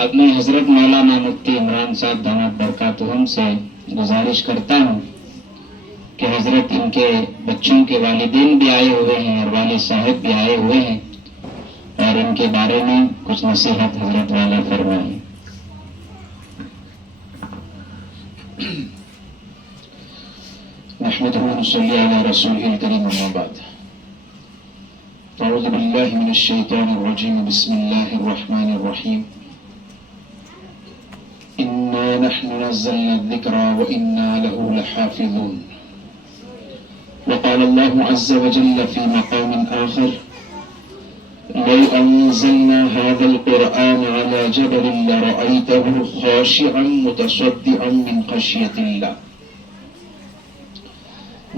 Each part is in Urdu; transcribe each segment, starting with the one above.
اب میں حضرت مولانا مفتی عمران صاحب دامت برکاتہم سے گزارش کرتا ہوں کہ حضرت ان کے بچوں کے والدین بھی آئے ہوئے ہیں اور والد صاحب بھی آئے ہوئے ہیں اور ان کے بارے میں کچھ نصیحت حضرت والا فرمائیں۔ نحمده ونصلي على رسوله الكريم أما بعد أعوذ بالله من الشيطان الرجيم بسم الله الرحمن الرحيم إنا نحن نزلنا الذكر وإنا له لحافظون وقال الله عز وجل في مقام آخر لو أنزلنا هذا القرآن على جبل لرأيته خاشعا متصدعا من خشية الله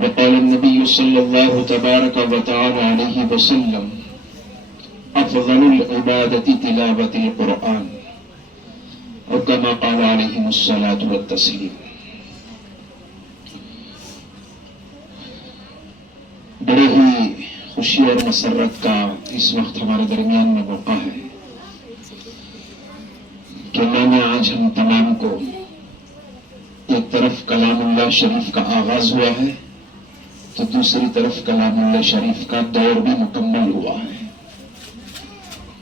وقال النبي صلى الله تبارك وتعالى عليه وسلم أفضل العبادة تلاوة القرآن أو كما قال عليهم الصلاة والتسليم۔ بڑے ہی خوشی اور مسرت کا اس وقت ہمارے درمیان میں موقع ہے کہ میں نے آج ہم تمام کو ایک طرف کلام اللہ شریف کا آغاز ہوا ہے تو دوسری طرف کلام اللہ شریف کا دور بھی مکمل ہوا ہے۔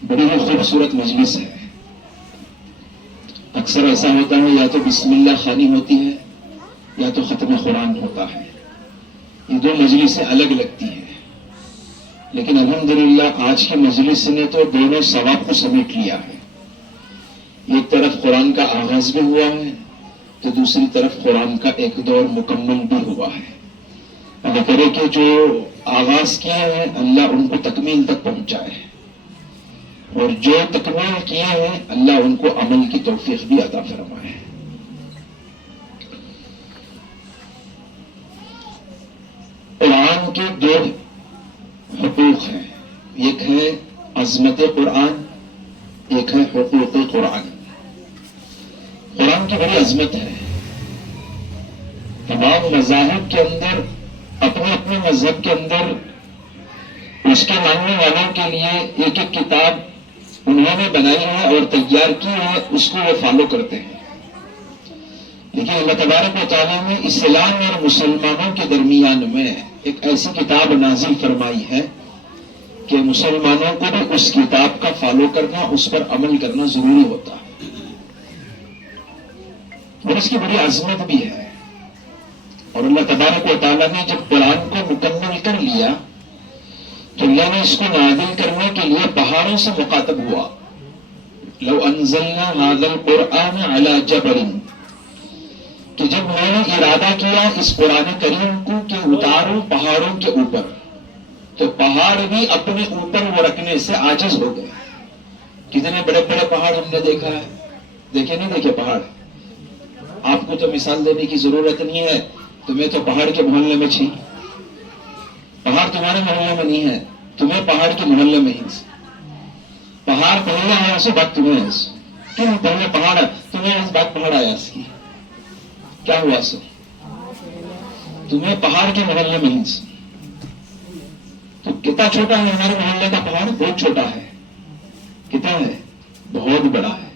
بڑی ہی خوبصورت مجلس ہے۔ اکثر ایسا ہوتا ہے یا تو بسم اللہ خوانی ہوتی ہے یا تو ختم قرآن ہوتا ہے، یہ دو مجلسیں الگ لگتی ہیں، لیکن الحمدللہ آج کی مجلس نے تو دونوں ثواب کو سمیٹ لیا ہے۔ ایک طرف قرآن کا آغاز بھی ہوا ہے تو دوسری طرف قرآن کا ایک دور مکمل بھی ہوا ہے۔ اللہ کرے کہ جو آغاز کیے ہیں اللہ ان کو تکمیل تک پہنچائے اور جو تکمیل کیے ہیں اللہ ان کو عمل کی توفیق بھی عطا فرمائے۔ قرآن کے دو حقوق ہیں، ایک ہے عظمت قرآن، ایک ہے حقوق قرآن۔ قرآن کی بڑی عظمت ہے۔ تمام مذاہب کے اندر اپنے اپنے مذہب کے اندر اس کے ماننے والوں کے لیے ایک ایک کتاب انہوں نے بنائی ہے اور تیار کی ہے، اس کو وہ فالو کرتے ہیں۔ لیکن اللہ تبارک و تعالیٰ نے اسلام اور مسلمانوں کے درمیان میں ایک ایسی کتاب نازل فرمائی ہے کہ مسلمانوں کو بھی اس کتاب کا فالو کرنا، اس پر عمل کرنا ضروری ہوتا ہے اور اس کی بڑی عظمت بھی ہے۔ اور اللہ تبارک و تعالیٰ نے جب قرآن کو مکمل کر لیا تو اللہ نے اس کو نازل کرنے کے لیے پہاڑوں سے مخاطب ہوا۔ لو انزلنا هذا القرآن على جبل، کہ جب میں نے ارادہ کیا اس قرآن کریم کو کہ اتاروں پہاڑوں کے اوپر، تو پہاڑ بھی اپنے اوپر وہ رکھنے سے عاجز ہو گئے۔ کتنے بڑے بڑے پہاڑ ہم نے دیکھا ہے، دیکھے نہیں دیکھے پہاڑ؟ آپ کو تو مثال دینے کی ضرورت نہیں ہے، تمہیں تو پہاڑ کے محلے میں چھی، پہاڑ تمہارے محلے میں نہیں ہے، تمہیں پہاڑ کے محلے میں ہی پہاڑ پہلے آیا سو بات تمہیں کیوں پہلے پہاڑ تمہیں اس بات پہاڑ آیا سی کیا ہوا سو تمہیں پہاڑ کے محلے میں ہی تو کتنا چھوٹا ہے ہمارے محلے کا پہاڑ؟ بہت چھوٹا ہے۔ کتنا ہے؟ بہت بڑا ہے۔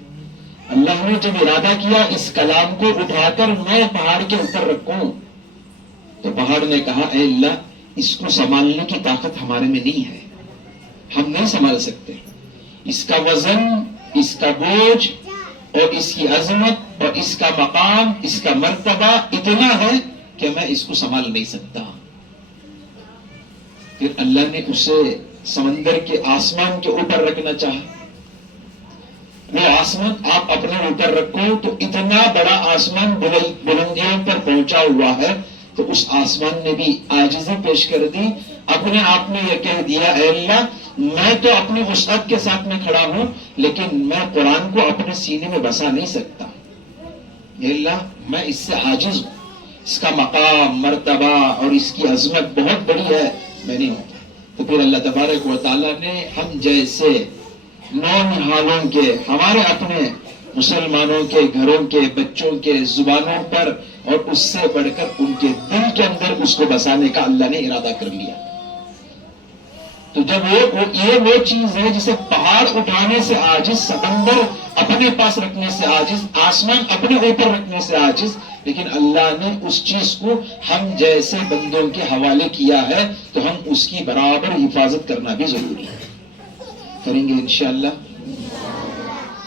اللہ نے جب ارادہ کیا اس کلام کو اٹھا کر میں پہاڑ کے اوپر رکھوں تو پہاڑ نے کہا اے اللہ اس کو سنبھالنے کی طاقت ہمارے میں نہیں ہے، ہم نہیں سنبھال سکتے۔ اس کا وزن، اس کا بوجھ اور اس کی عظمت اور اس کا مقام، اس کا مرتبہ اتنا ہے کہ میں اس کو سنبھال نہیں سکتا۔ پھر اللہ نے اسے سمندر کے آسمان کے اوپر رکھنا چاہا۔ وہ آسمان آپ اپنے اوپر رکھو تو اتنا بڑا آسمان بلندیوں پر پہنچا ہوا ہے، تو اس آسمان نے بھی عاجزی پیش کر دی، اپنے آپ نے یہ کہہ دیا اے اللہ میں تو اپنی وسعت کے ساتھ میں کھڑا ہوں لیکن میں قرآن کو اپنے سینے میں بسا نہیں سکتا، اے اللہ میں اس سے عاجز ہوں، اس کا مقام، مرتبہ اور اس کی عظمت بہت بڑی ہے، میں نہیں ہوتا۔ تو پھر اللہ تبارک و تعالیٰ نے ہم جیسے نونہالوں کے، ہمارے اپنے مسلمانوں کے گھروں کے بچوں کے زبانوں پر اور اس سے بڑھ کر ان کے دل کے اندر اس کو بسانے کا اللہ نے ارادہ کر لیا۔ تو جب یہ وہ چیز ہے جسے پہاڑ اٹھانے سے عاجز، سمندر اپنے پاس رکھنے سے عاجز، آسمان اپنے اوپر رکھنے سے عاجز، لیکن اللہ نے اس چیز کو ہم جیسے بندوں کے حوالے کیا ہے تو ہم اس کی برابر حفاظت کرنا بھی ضروری ہے. کریں گے انشاءاللہ.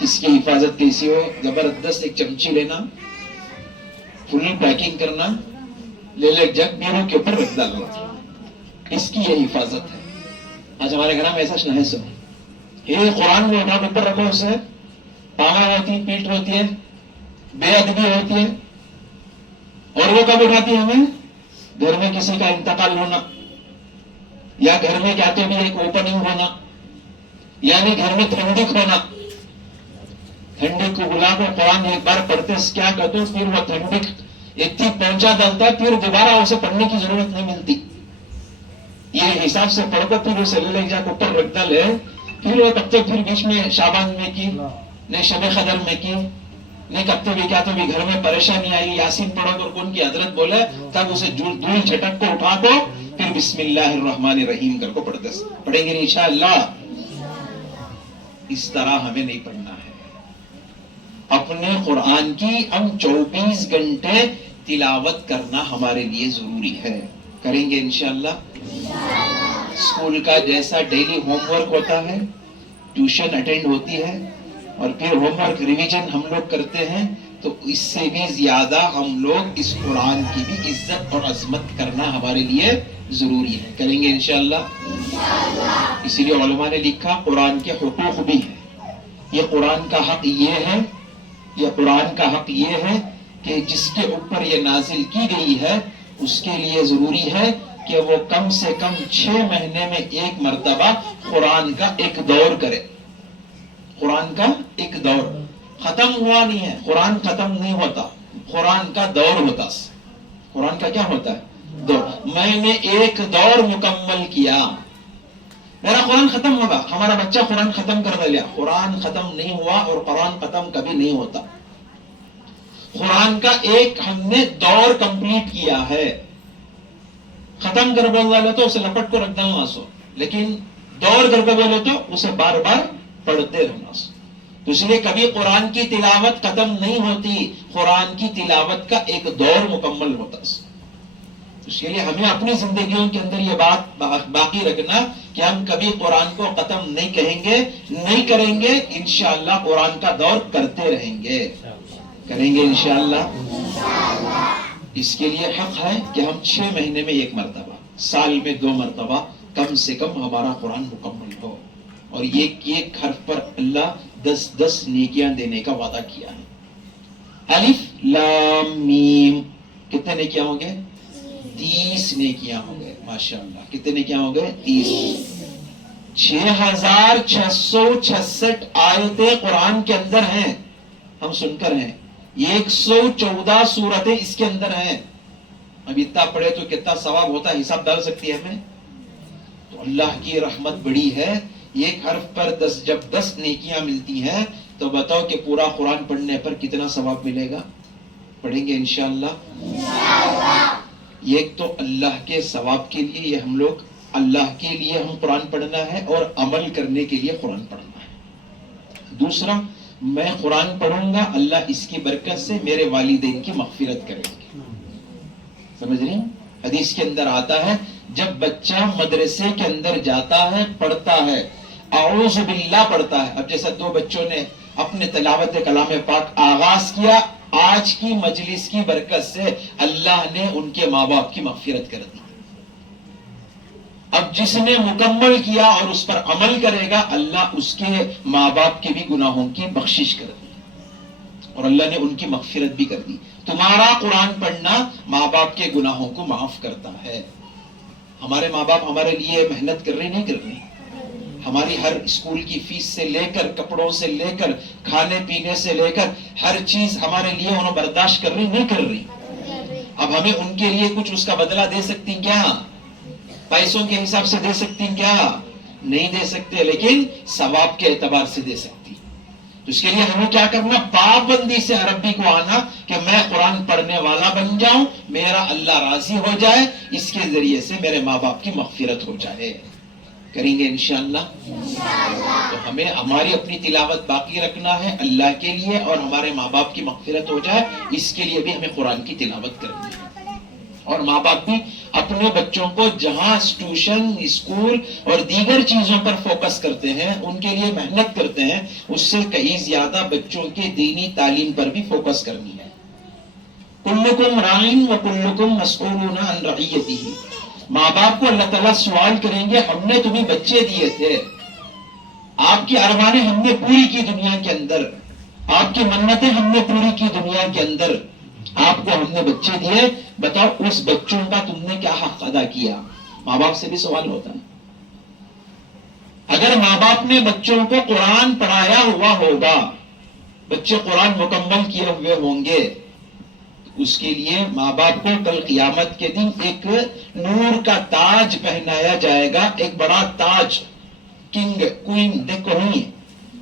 اس کی حفاظت کیسی ہو؟ زبردست ایک چمچی لینا، فل پیکنگ کرنا، لے لے جگ بیرو کے اوپر رکھ ڈالنا. اس کی یہ حفاظت ہے. آج ہمارے گھر میں ایسا نہیں سب یہ قرآن کو اٹھا کے اوپر رکھو، اسے پاما ہوتی، پیٹ ہوتی ہے، بے ادبی ہوتی ہے. اور وہ کب اٹھاتی ہے؟ ہمیں گھر میں کسی کا انتقال ہونا، یا گھر میں کیا تو بھی ایک اوپننگ ہونا، یعنی گھر میں ٹھنڈک ہونا. ٹھنڈک کو بلا کر قرآن ایک بار پڑھتے کیا کہتے، پھر وہ ٹھنڈک اتنی پہنچا ڈالتا، پھر دوبارہ اسے پڑھنے کی ضرورت نہیں ملتی. یہ حساب سے پڑھ کر پھر اسے لے جا کے اوپر رکھ ڈالے، پھر وہ کب تک پھر بیچ میں شعبان میں کی، نہیں شب قدر میں کی، نہیں کب تو بھی کیا تو بھی گھر میں پریشانی آئی، یاسین پڑھو کر کون کی حضرت بولے، تب اسے دھول جھٹک کو اٹھا کو پھر بسم اللہ الرحمن الرحیم کر کو پڑھیں گے انشاءاللہ. اس طرح ہمیں نہیں پڑھنا ہے. اپنے قرآن کی ہم 24 گھنٹے تلاوت کرنا ہمارے لیے ضروری ہے. کریں گے انشاءاللہ. اسکول کا جیسا ڈیلی ہوم ورک ہوتا ہے، ٹیوشن اٹینڈ ہوتی ہے، اور پھر ہوم ورک ریویژن ہم لوگ کرتے ہیں، تو اس سے بھی زیادہ ہم لوگ اس قرآن کی بھی عزت اور عظمت کرنا ہمارے لیے ضروری ہے. کریں گے انشاءاللہ. اسی لیے علماء نے لکھا قرآن کے حقوق بھی ہیں. یہ قرآن کا حق یہ ہے، یہ قرآن کا حق یہ ہے کہ جس کے اوپر یہ نازل کی گئی ہے اس کے لیے ضروری ہے کہ وہ کم سے کم 6 مہینے میں ایک مرتبہ قرآن کا ایک دور کرے. قرآن کا ایک دور ختم ہوا نہیں ہے، قرآن ختم نہیں ہوتا، قرآن کا دور ہوتا. قرآن کا کیا ہوتا ہے؟ دور. میں نے ایک دور مکمل کیا، میرا قرآن ختم ہوگا. ہمارا بچہ قرآن ختم کر دیا، قرآن ختم نہیں ہوا اور قرآن ختم کبھی نہیں ہوتا. قرآن کا ایک ہم نے دور کمپلیٹ کیا ہے. ختم کر بولے تو اسے لپٹ کو رکھ دینا سو، لیکن دور کر کے بولے تو اسے بار بار پڑھتے رہنا سو. تو اس لیے کبھی قرآن کی تلاوت ختم نہیں ہوتی، قرآن کی تلاوت کا ایک دور مکمل ہوتا. اس کے لیے ہمیں اپنی زندگیوں کے اندر یہ بات باقی رکھنا کہ ہم کبھی قرآن کو ختم نہیں کہیں گے، نہیں کریں گے. انشاءاللہ قرآن کا دور کرتے رہیں گے. کریں گے انشاءاللہ. اس کے لیے حق ہے کہ ہم 6 مہینے میں ایک مرتبہ، سال میں 2 مرتبہ کم سے کم ہمارا قرآن مکمل ہو. اور یہ ایک حرف پر اللہ 10 نیکیاں دینے کا وعدہ کیا ہے. الف لام میم کتنے نیکیاں ہوں گے؟ 30 نیکیاں ہوں گے. ماشاءاللہ کتنے نیکیاں ہوں گے؟ 30. 6666 آیتیں قرآن کے اندر ہیں، ہم سن کر ہیں. 114 سورتیں اس کے اندر ہیں. اب اتنا پڑھے تو کتنا ثواب ہوتا ہے، حساب ڈال سکتی ہے ہمیں. تو اللہ کی رحمت بڑی ہے. ایک حرف پر جب 10 نیکیاں ملتی ہیں تو بتاؤ کہ پورا قرآن پڑھنے پر کتنا ثواب ملے گا. پڑھیں گے انشاءاللہ. ایک تو اللہ کے ثواب کے لیے یہ ہم لوگ اللہ کے لیے ہم قرآن پڑھنا ہے اور عمل کرنے کے لیے قرآن پڑھنا ہے. دوسرا، میں قرآن پڑھوں گا، اللہ اس کی برکت سے میرے والدین کی مغفرت کریں گے. سمجھ رہے ہیں؟ حدیث کے اندر آتا ہے جب بچہ مدرسے کے اندر جاتا ہے، پڑھتا ہے، اعوذ باللہ پڑھتا ہے. اب جیسا 2 بچوں نے اپنے تلاوت کلام پاک آغاز کیا، آج کی مجلس کی برکت سے اللہ نے ان کے ماں باپ کی مغفرت کر دی. اب جس نے مکمل کیا اور اس پر عمل کرے گا، اللہ اس کے ماں باپ کے بھی گناہوں کی بخشش کر دی اور اللہ نے ان کی مغفرت بھی کر دی. تمہارا قرآن پڑھنا ماں باپ کے گناہوں کو معاف کرتا ہے. ہمارے ماں باپ ہمارے لیے محنت کر رہے نہیں کر رہے؟ ہماری ہر اسکول کی فیس سے لے کر، کپڑوں سے لے کر، کھانے پینے سے لے کر ہر چیز ہمارے لیے انہوں برداشت کر رہی نہیں کر رہی؟ اب ہمیں ان کے لیے کچھ اس کا بدلہ دے سکتی کیا؟ پیسوں کے حساب سے دے سکتی کیا؟ نہیں دے سکتے، لیکن ثواب کے اعتبار سے دے سکتی. تو اس کے لیے ہمیں کیا کرنا؟ پابندی سے عربی کو آنا کہ میں قرآن پڑھنے والا بن جاؤں، میرا اللہ راضی ہو جائے، اس کے ذریعے سے میرے ماں باپ کی مغفرت ہو جائے. کریں گے انشاءاللہ. تو ہمیں ہماری اپنی تلاوت باقی رکھنا ہے اللہ کے لیے، اور ہمارے ماں باپ کی مغفرت ہو جائے اس کے لیے بھی ہمیں قرآن کی تلاوت کرنی ہے. اور ماں باپ بھی اپنے بچوں کو جہاں ٹیوشن، اسکول اور دیگر چیزوں پر فوکس کرتے ہیں، ان کے لیے محنت کرتے ہیں، اس سے کئی زیادہ بچوں کے دینی تعلیم پر بھی فوکس کرنی ہے. کلکم راعٍ وکلکم مسئولون عن رعیتہ. ماں باپ کو اللہ تعالیٰ سوال کریں گے، ہم نے تمہیں بچے دیے تھے، آپ کی ارمانیں ہم نے پوری کی دنیا کے اندر، آپ کی منتیں ہم نے پوری کی دنیا کے اندر، آپ کو ہم نے بچے دیے، بتاؤ اس بچوں کا تم نے کیا حق ادا کیا. ماں باپ سے بھی سوال ہوتا ہے. اگر ماں باپ نے بچوں کو قرآن پڑھایا ہوا ہوگا، بچے قرآن مکمل کیے ہوئے ہوں گے، اس کے لیے ماں باپ کو کل قیامت کے دن ایک نور کا تاج پہنایا جائے گا. ایک بڑا تاج، کنگ کوئین دیکھو نہیں،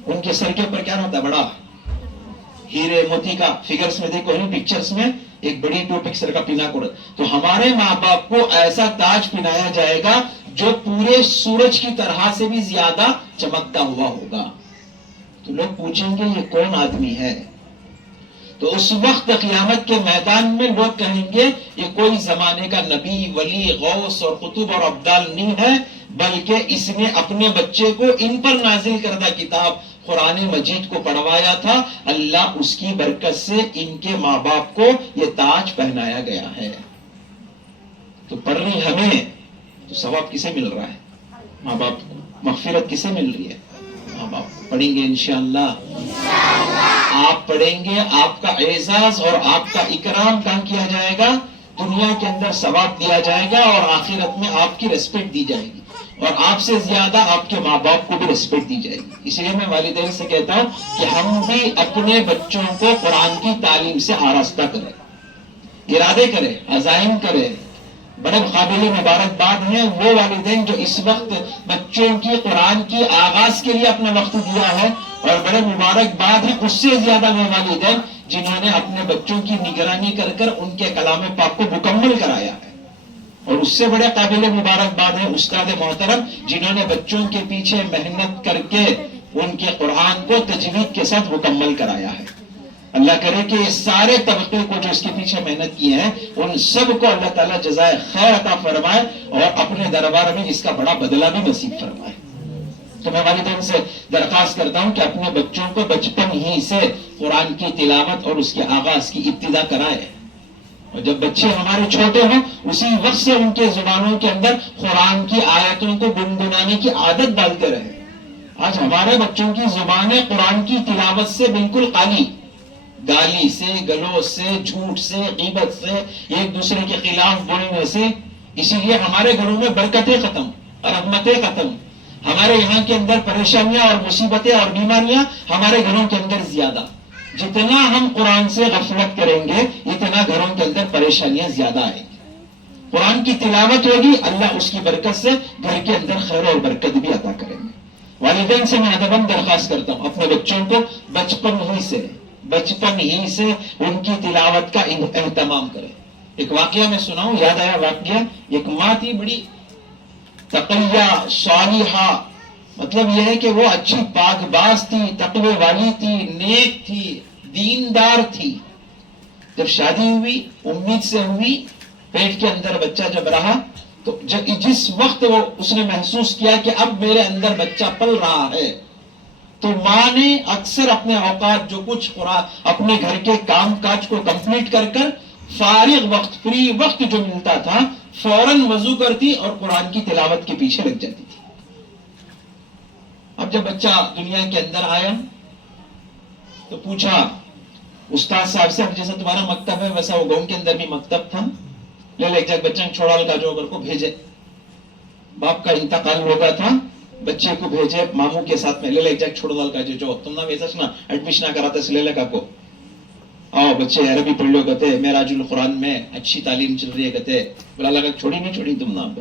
ان کے سر کے اوپر کیا ہوتا ہے؟ بڑا ہیرے موتی کا. فگرز میں دیکھو نہیں، پکچرز میں ایک بڑی ٹوپی سر کا پینا کوڑ. تو ہمارے ماں باپ کو ایسا تاج پہنایا جائے گا جو پورے سورج کی طرح سے بھی زیادہ چمکتا ہوا ہوگا. تو لوگ پوچھیں گے یہ کون آدمی ہے؟ تو اس وقت قیامت کے میدان میں لوگ کہیں گے یہ کوئی زمانے کا نبی، ولی، غوث اور قطب اور ابدال نہیں ہے، بلکہ اس نے اپنے بچے کو ان پر نازل کردہ کتاب قرآن مجید کو پڑھوایا تھا. اللہ اس کی برکت سے ان کے ماں باپ کو یہ تاج پہنایا گیا ہے. تو پڑھ رہی ہمیں، تو ثواب کسے مل رہا ہے؟ ماں باپ کو. مغفرت کسے مل رہی ہے؟ ماں باپ. پڑھیں گے انشاءاللہ. آپ پڑھیں گے، آپ کا اعزاز اور آپ کا اکرام کہاں کیا جائے گا؟ دنیا کے اندر ثواب دیا جائے گا، اور آخرت میں آپ کی ریسپیکٹ دی جائے گی، اور آپ سے زیادہ آپ کے ماں باپ کو بھی ریسپیکٹ دی جائے گی. اس لیے میں والدین سے کہتا ہوں کہ ہم بھی اپنے بچوں کو قرآن کی تعلیم سے آراستہ کریں، ارادے کریں، عزائم کریں. بڑے قابل مبارکباد ہیں وہ والدین جو اس وقت بچوں کی قرآن کی آغاز کے لیے اپنا وقت دیا ہے، اور بڑے مبارکباد ہیں اس سے زیادہ وہ والدین جنہوں نے اپنے بچوں کی نگرانی کر کر ان کے کلام پاک کو مکمل کرایا ہے. اور اس سے بڑے قابل مبارکباد ہیں استاد محترم جنہوں نے بچوں کے پیچھے محنت کر کے ان کے قرآن کو تجوید کے ساتھ مکمل کرایا ہے. اللہ کرے کہ اس سارے طبقے کو جو اس کے پیچھے محنت کی ہے ان سب کو اللہ تعالیٰ جزائے خیر عطا فرمائے، اور اپنے دربار میں اس کا بڑا بدلہ بھی نصیب فرمائے. تو میں والدین سے درخواست کرتا ہوں کہ اپنے بچوں کو بچپن ہی سے قرآن کی تلاوت اور اس کے آغاز کی ابتدا کرائے، اور جب بچے ہمارے چھوٹے ہوں اسی وقت سے ان کے زبانوں کے اندر قرآن کی آیتوں کو گنگنانے کی عادت ڈالتے رہے. آج ہمارے بچوں کی زبانیں قرآن کی تلاوت سے بالکل خالی، گالی سے، گلوچ سے، جھوٹ سے، غیبت سے، ایک دوسرے کے خلاف بولنے سے. اسی لیے ہمارے گھروں میں برکتیں ختم، رحمتیں ختم. ہمارے یہاں کے اندر پریشانیاں اور مصیبتیں اور بیماریاں ہمارے گھروں کے اندر زیادہ. جتنا ہم قرآن سے غفلت کریں گے اتنا گھروں کے اندر پریشانیاں زیادہ آئیں گی. قرآن کی تلاوت ہوگی، اللہ اس کی برکت سے گھر کے اندر خیر اور برکت بھی عطا کریں گے. والدین سے میں ادباً درخواست کرتا ہوں اپنے بچوں کو بچپن ہی سے ان کی تلاوت کا اہتمام کریں. ایک واقعہ میں سناؤں، یاد آیا واقعہ. ایک ماں تھی بڑی تقیہ صالحہ، مطلب یہ ہے کہ وہ اچھی پاک باز تھی، تقوی والی تھی، نیک تھی، دیندار تھی. جب شادی ہوئی، امید سے ہوئی، پیٹ کے اندر بچہ جب رہا، تو جس وقت وہ اس نے محسوس کیا کہ اب میرے اندر بچہ پل رہا ہے، تو ماں نے اکثر اپنے اوقات جو کچھ اپنے گھر کے کام کاج کو کمپلیٹ کر کر فارغ وقت، فری وقت جو ملتا تھا، فوراً وضو کرتی اور قرآن کی تلاوت کے پیچھے لگ جاتی تھی. اب جب بچہ دنیا کے اندر آیا تو پوچھا استاد صاحب سے، اب جیسا تمہارا مکتب ہے ویسا وہ گاؤں کے اندر بھی مکتب تھا، لے لے جا بچہ چھوڑا لگا جو کو بھیجے. باپ کا انتقال ہو گیا تھا، بچے کو بھیجے ماموں کے ساتھ میں، لے لے جا چھوڑ دال کا جو تم نہ ویسا نا ایڈمیشن کراتے سے لے لے کا کو آؤ بچے عربی پڑھ لو کہتے معراج القرآن میں اچھی تعلیم چل رہی ہے کہتے بلا لگا چھوڑی نہیں چھوڑی تم نہ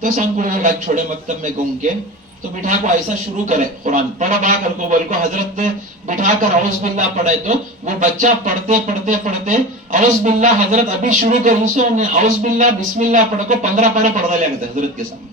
تو سام کو لگا چھوڑے مکتب میں گھوم کے تو بٹھا کو ایسا شروع کرے قرآن پڑھا با کر کو بول کو حضرت بٹھا کر اعوذ باللہ پڑھے تو وہ بچہ پڑھتے پڑھتے پڑھتے اعوذ باللہ حضرت ابھی شروع کری سو اعوذ باللہ بسم اللہ پڑھ کو 15 پارے پڑھا لیا کرتے حضرت کے سامنے.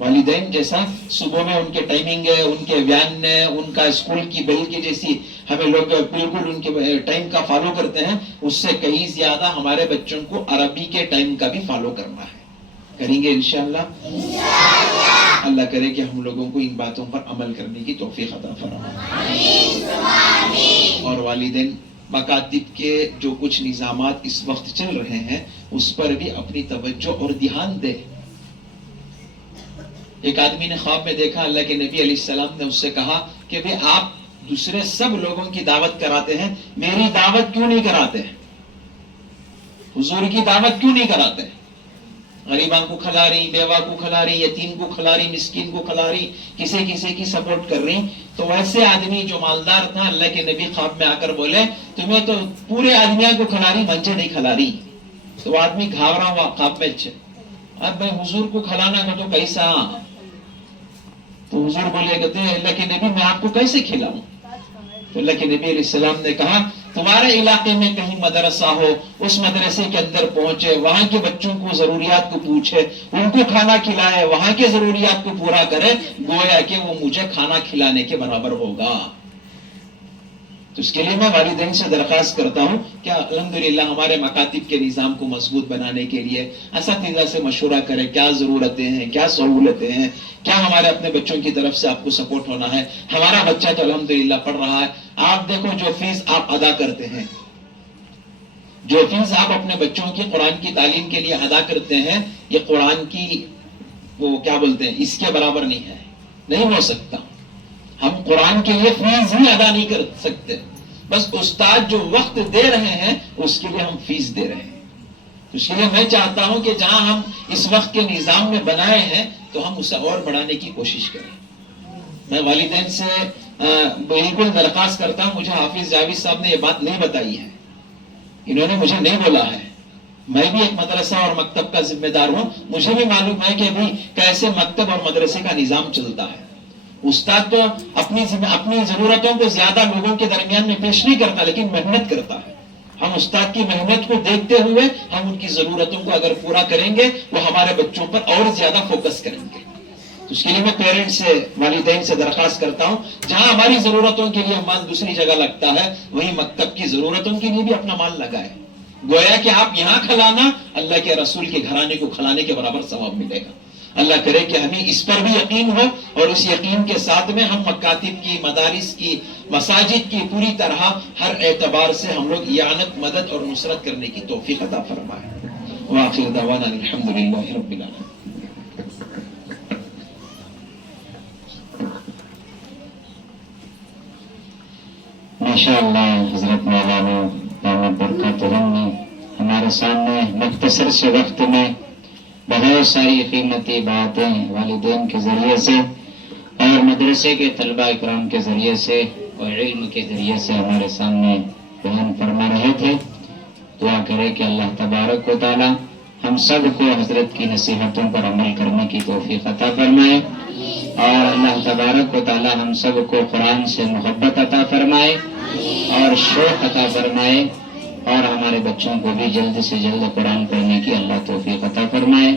والدین جیسا صبح میں ان کے ٹائمنگ ہے، ان کے ویان ہے، ان کا اسکول کی بیل کی جیسی ہمیں لوگ بالکل ان کے ٹائم کا فالو کرتے ہیں، اس سے کہیں زیادہ ہمارے بچوں کو عربی کے ٹائم کا بھی فالو کرنا ہے. کریں گے انشاءاللہ. اللہ کرے کہ ہم لوگوں کو ان باتوں پر عمل کرنے کی توفیق عطا فرمائے. اور والدین مکاتب کے جو کچھ نظامات اس وقت چل رہے ہیں اس پر بھی اپنی توجہ اور دھیان دے. ایک آدمی نے خواب میں دیکھا، اللہ کے نبی علیہ السلام نے اس سے کہا کہ بھئی آپ دوسرے سب لوگوں کی دعوت کراتے ہیں، میری دعوت کیوں نہیں کراتے ہیں؟ حضور کی دعوت کیوں نہیں کراتے ہیں؟ غریبان کو کھلا رہی، بیوہ کو کھلا رہی، یتیم کو کھلا رہی، مسکین کو کھلا رہی، کسی کی سپورٹ کر رہی. تو ویسے آدمی جو مالدار تھا، اللہ کے نبی خواب میں آ کر بولے تمہیں تو پورے آدمیاں کو کھلا رہی، مجھے نہیں کھلا رہی. تو وہ آدمی گھبرا ہوا خواب میں، اب میں حضور کو کھلانا کا تو کیسا؟ تو حضور بولے کہتے ہیں اللہ کے نبی میں آپ کو کیسے کھلاؤں؟ تو اللہ کے نبی علیہ السلام نے کہا تمہارے علاقے میں کہیں مدرسہ ہو، اس مدرسے کے اندر پہنچے، وہاں کے بچوں کو ضروریات کو پوچھے، ان کو کھانا کھلائے، وہاں کے ضروریات کو پورا کرے، گویا کہ وہ مجھے کھانا کھلانے کے برابر ہوگا. تو اس کے لیے میں والدین سے درخواست کرتا ہوں کہ الحمدللہ ہمارے مکاتب کے نظام کو مضبوط بنانے کے لیے اساتذہ سے مشورہ کریں، کیا ضرورتیں ہیں، کیا سہولتیں ہیں، کیا ہمارے اپنے بچوں کی طرف سے آپ کو سپورٹ ہونا ہے. ہمارا بچہ تو الحمدللہ پڑھ رہا ہے. آپ دیکھو جو فیس آپ ادا کرتے ہیں، جو فیس آپ اپنے بچوں کی قرآن کی تعلیم کے لیے ادا کرتے ہیں، یہ قرآن کی وہ کیا بولتے ہیں اس کے برابر نہیں ہے، نہیں ہو سکتا. ہم قرآن کے لیے فیس ہی ادا نہیں کر سکتے، بس استاد جو وقت دے رہے ہیں اس کے لیے ہم فیس دے رہے ہیں. اس کے لیے میں چاہتا ہوں کہ جہاں ہم اس وقت کے نظام میں بنائے ہیں تو ہم اسے اور بڑھانے کی کوشش کریں. میں والدین سے بالکل درخواست کرتا ہوں، مجھے حافظ جاوید صاحب نے یہ بات نہیں بتائی ہے، انہوں نے مجھے نہیں بولا ہے. میں بھی ایک مدرسہ اور مکتب کا ذمہ دار ہوں، مجھے بھی معلوم ہے کہ ابھی کیسے مکتب اور مدرسے کا نظام چلتا ہے. استاد تو اپنی ضرورتوں کو زیادہ لوگوں کے درمیان میں پیش نہیں کرتا، لیکن محنت کرتا ہے. ہم استاد کی محنت کو دیکھتے ہوئے ہم ان کی ضرورتوں کو اگر پورا کریں گے وہ ہمارے بچوں پر اور زیادہ فوکس کریں گے. اس کے لیے میں پیرنٹس سے، والدین سے درخواست کرتا ہوں جہاں ہماری ضرورتوں کے لیے مال دوسری جگہ لگتا ہے وہیں مکتب کی ضرورتوں کے لیے بھی اپنا مال لگائے. گویا کہ آپ یہاں کھلانا اللہ کے رسول کے گھرانے کو کھلانے کے برابر ثواب ملے گا. اللہ کرے کہ ہمیں اس پر بھی یقین ہو اور اس یقین کے ساتھ میں ہم مکاتب کی، مدارس کی، مساجد کی پوری طرح ہر اعتبار سے ہم لوگ اعانت، مدد اور نصرت کرنے کی توفیق عطا فرمائے. وآخر دعوانا الحمدللہ رب العالمین. ماشاءاللہ حضرت مولانا دامت برکاتہم نے ہمارے سامنے مختصر سے وقت میں بہت ساری قیمتی باتیں والدین کے ذریعے سے اور مدرسے کے طلباء اکرام کے ذریعے سے اور علم کے ذریعے سے ہمارے سامنے بیان فرما رہے تھے. دعا کرے کہ اللہ تبارک و تعالی ہم سب کو حضرت کی نصیحتوں پر عمل کرنے کی توفیق عطا فرمائے اور اللہ تبارک و تعالی ہم سب کو قرآن سے محبت عطا فرمائے اور شوق عطا فرمائے اور ہمارے بچوں کو بھی جلد سے جلد قرآن پڑھنے کی اللہ توفیق عطا فرمائے.